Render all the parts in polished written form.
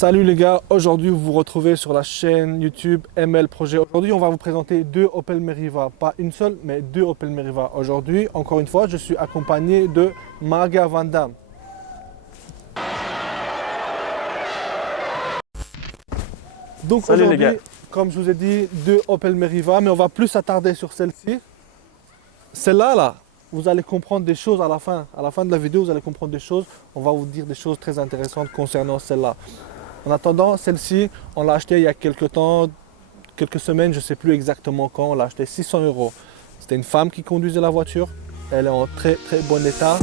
Salut les gars, aujourd'hui vous vous retrouvez sur la chaîne YouTube ML Projet. Aujourd'hui on va vous présenter deux Opel Meriva, pas une seule mais deux Opel Meriva. Aujourd'hui, encore une fois, je suis accompagné de Marga Van Dam. Donc Salut les aujourd'hui, gars. comme je vous ai dit, deux Opel Meriva, mais on va plus s'attarder sur celle-ci. Celle-là, là, vous allez comprendre des choses à la fin. À la fin de la vidéo, vous allez comprendre des choses. On va vous dire des choses très intéressantes concernant celle-là. En attendant, celle-ci, on l'a achetée il y a quelques temps, quelques semaines, je ne sais plus exactement quand, on l'a achetée 600 €. C'était une femme qui conduisait la voiture. Elle est en très très bon état.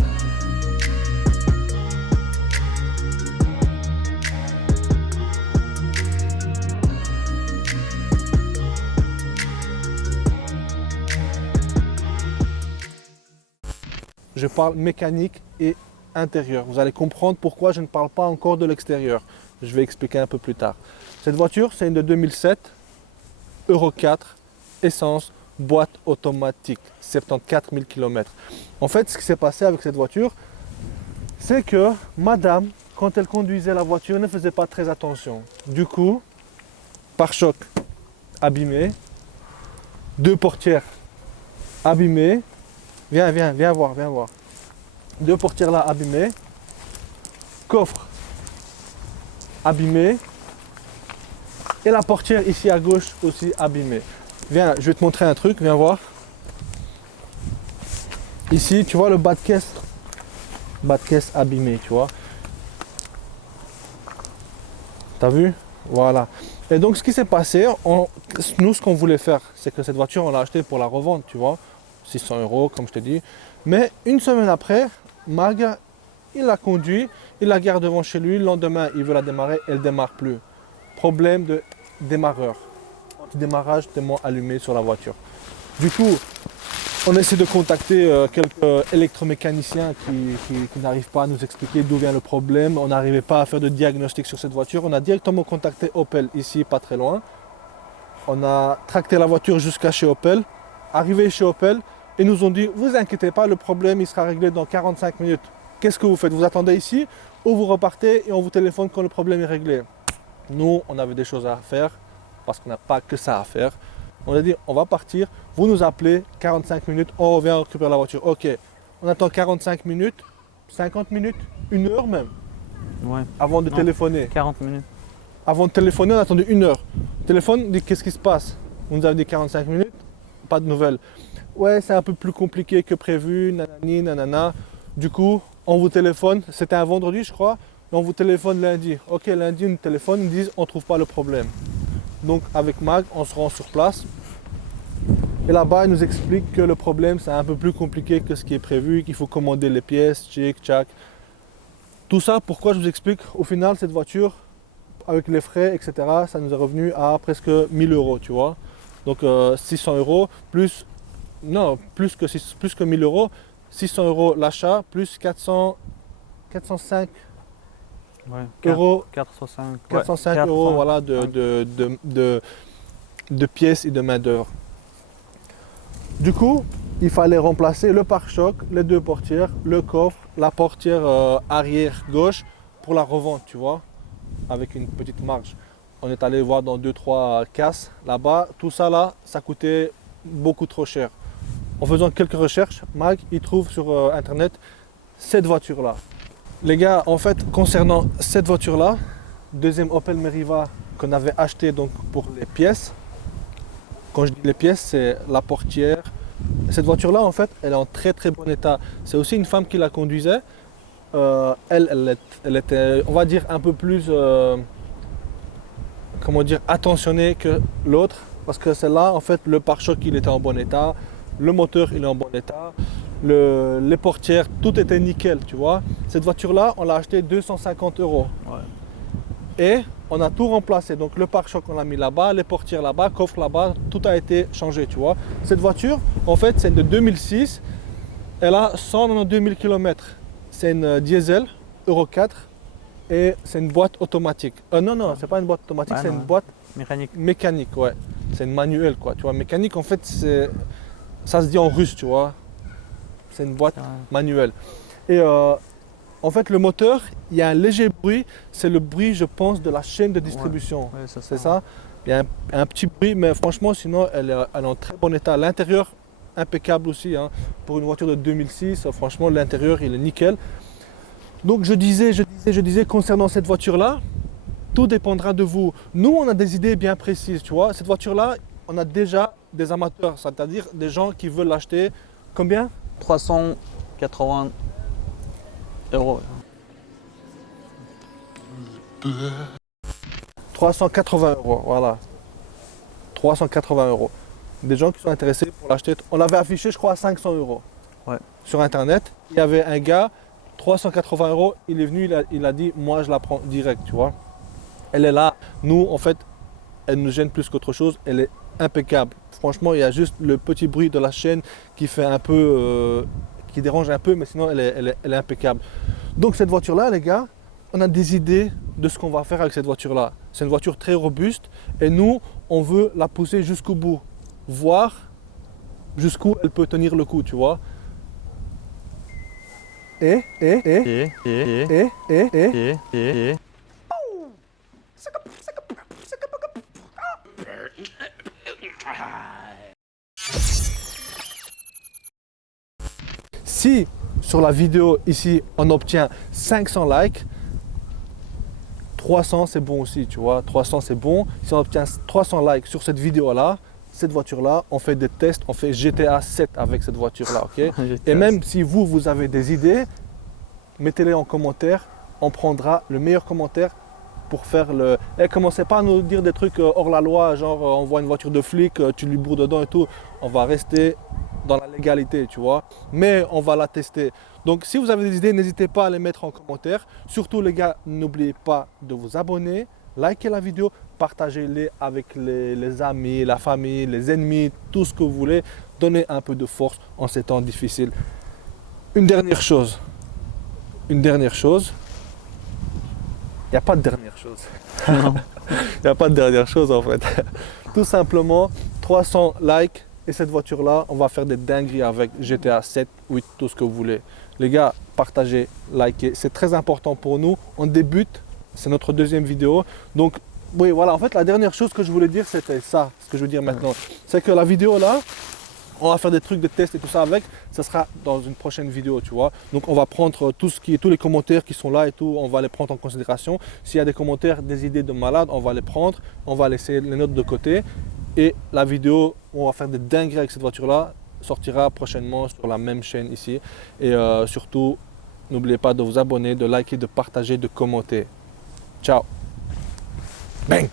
Je parle mécanique et intérieur. Vous allez comprendre pourquoi je ne parle pas encore de l'extérieur. Je vais expliquer un peu plus tard. Cette voiture, c'est une de 2007, Euro 4, essence, boîte automatique, 74 000 km. En fait, ce qui s'est passé avec cette voiture, c'est que madame, quand elle conduisait la voiture, ne faisait pas très attention. Du coup, pare-choc abîmé, deux portières abîmées. Viens voir. Deux portières là abîmées, coffre abîmé et la portière ici à gauche aussi abîmée. Viens, je vais te montrer un truc, viens voir. Ici, tu vois le bas de caisse abîmé, tu vois. T'as vu? Voilà. Et donc ce qui s'est passé, nous ce qu'on voulait faire, c'est que cette voiture on l'a achetée pour la revendre, tu vois. 600 € comme je te dis. Mais une semaine après, Mag, il la conduit, il la garde devant chez lui, le lendemain il veut la démarrer, elle ne démarre plus. Problème de démarreur. Anti-démarrage tellement allumé sur la voiture. Du coup, on essaie de contacter quelques électromécaniciens qui n'arrivent pas à nous expliquer d'où vient le problème. On n'arrivait pas à faire de diagnostic sur cette voiture. On a directement contacté Opel ici, pas très loin. On a tracté la voiture jusqu'à chez Opel. Arrivé chez Opel, ils nous ont dit, vous inquiétez pas, le problème il sera réglé dans 45 minutes. Qu'est-ce que vous faites? Vous attendez ici ou vous repartez et on vous téléphone quand le problème est réglé? Nous, on avait des choses à faire parce qu'on n'a pas que ça à faire. On a dit, on va partir, vous nous appelez, 45 minutes, on revient récupérer la voiture. Ok, on attend 45 minutes, 50 minutes, une heure même, Ouais. avant de Non, téléphoner. 40 minutes. Avant de téléphoner, on a attendu une heure. Téléphone, dit qu'est-ce qui se passe? Vous nous avez dit 45 minutes, pas de nouvelles. Ouais, c'est un peu plus compliqué que prévu, nanani, nanana. Du coup, on vous téléphone, c'était un vendredi je crois, et on vous téléphone lundi. Ok, lundi, on nous téléphone, ils disent on ne trouve pas le problème. Donc avec Mag, on se rend sur place. Et là-bas, il nous explique que le problème, c'est un peu plus compliqué que ce qui est prévu, qu'il faut commander les pièces, tchic, tchac. Tout ça, pourquoi je vous explique? Au final, cette voiture, avec les frais, etc., ça nous est revenu à presque 1000 €, tu vois. Donc 600 € plus, non, plus que 1000 €, 600 € l'achat, plus 405 Ouais. euros, 405. 405 ouais. € voilà, 405. de pièces et de main d'œuvre. Du coup, il fallait remplacer le pare-choc, les deux portières, le coffre, la portière arrière gauche pour la revente, tu vois, avec une petite marge. On est allé voir dans 2-3 casses là-bas. Tout ça là, ça coûtait beaucoup trop cher. En faisant quelques recherches, Mag, il trouve sur internet cette voiture-là. Les gars, en fait, concernant cette voiture-là, deuxième Opel Meriva qu'on avait acheté donc pour les pièces. Quand je dis les pièces, c'est la portière. Cette voiture-là, en fait, elle est en très très bon état. C'est aussi une femme qui la conduisait. Elle était, on va dire, un peu plus, comment dire, attentionnée que l'autre. Parce que celle-là, en fait, le pare-choc, il était en bon état. Le moteur, il est en bon état. Les portières, tout était nickel, tu vois. Cette voiture-là, on l'a acheté 250 €. Ouais. Et on a tout remplacé. Donc le pare-choc, on l'a mis là-bas, les portières là-bas, coffre là-bas, tout a été changé, tu vois. Cette voiture, en fait, c'est de 2006. Elle a 192 000 km. C'est une diesel, Euro 4. Et c'est une boîte automatique. Non, c'est pas une boîte automatique, Ouais, c'est non. une boîte Mécanique. mécanique, ouais. C'est une manuelle, quoi. Tu vois, mécanique, en fait, ça se dit en russe, tu vois. C'est une boîte Ouais. manuelle. Et En fait, le moteur, il y a un léger bruit. C'est le bruit, je pense, de la chaîne de distribution. Ouais, C'est ça? Il y a un petit bruit, mais franchement, sinon, elle est en très bon état. L'intérieur, impeccable aussi. Hein. Pour une voiture de 2006, franchement, l'intérieur, il est nickel. Donc, je disais, concernant cette voiture-là, tout dépendra de vous. Nous, on a des idées bien précises, tu vois. Cette voiture-là, on a déjà des amateurs, c'est-à-dire des gens qui veulent l'acheter. Combien? 380 euros. 380 euros, voilà. 380 euros. Des gens qui sont intéressés pour l'acheter. On l'avait affiché, je crois, à 500 euros. Ouais. Sur Internet. Il y avait un gars, 380 euros, il est venu, il a dit, moi, je la prends direct, tu vois. Elle est là. Nous, en fait, elle nous gêne plus qu'autre chose. Elle est impeccable. Franchement, il y a juste le petit bruit de la chaîne qui fait un peu, qui dérange un peu, mais sinon, elle est impeccable. Donc, cette voiture-là, les gars, on a des idées de ce qu'on va faire avec cette voiture-là. C'est une voiture très robuste et nous, on veut la pousser jusqu'au bout, voir jusqu'où elle peut tenir le coup, tu vois. Et. Si sur la vidéo ici on obtient 500 likes, 300 c'est bon aussi, tu vois, 300 c'est bon. Si on obtient 300 likes sur cette vidéo-là, cette voiture-là, on fait des tests, on fait GTA 7 avec cette voiture-là, ok? Et même si vous avez des idées, mettez-les en commentaire, on prendra le meilleur commentaire pour faire le... Et commencez pas à nous dire des trucs hors la loi, genre on voit une voiture de flic, tu lui bourres dedans et tout. On va rester dans la légalité, tu vois. Mais on va la tester. Donc si vous avez des idées, n'hésitez pas à les mettre en commentaire. Surtout les gars, n'oubliez pas de vous abonner, likez la vidéo, partagez-les avec les amis, la famille, les ennemis, tout ce que vous voulez. Donnez un peu de force en ces temps difficiles. Une dernière chose. Il n'y a pas de dernière chose. Il n'y a pas de dernière chose en fait. Tout simplement, 300 likes et cette voiture-là, on va faire des dingueries avec GTA 7, 8, tout ce que vous voulez. Les gars, partagez, likez. C'est très important pour nous. On débute, c'est notre deuxième vidéo. Donc, oui, voilà. En fait, la dernière chose que je voulais dire, c'était ça. Ce que je veux dire maintenant. C'est que la vidéo là, on va faire des trucs de tests et tout ça avec, ça sera dans une prochaine vidéo, tu vois. Donc on va prendre tous les commentaires qui sont là et tout, on va les prendre en considération. S'il y a des commentaires, des idées de malades, on va les prendre, on va laisser les notes de côté. Et la vidéo où on va faire des dingueries avec cette voiture-là sortira prochainement sur la même chaîne ici. Et surtout, n'oubliez pas de vous abonner, de liker, de partager, de commenter. Ciao. Bang.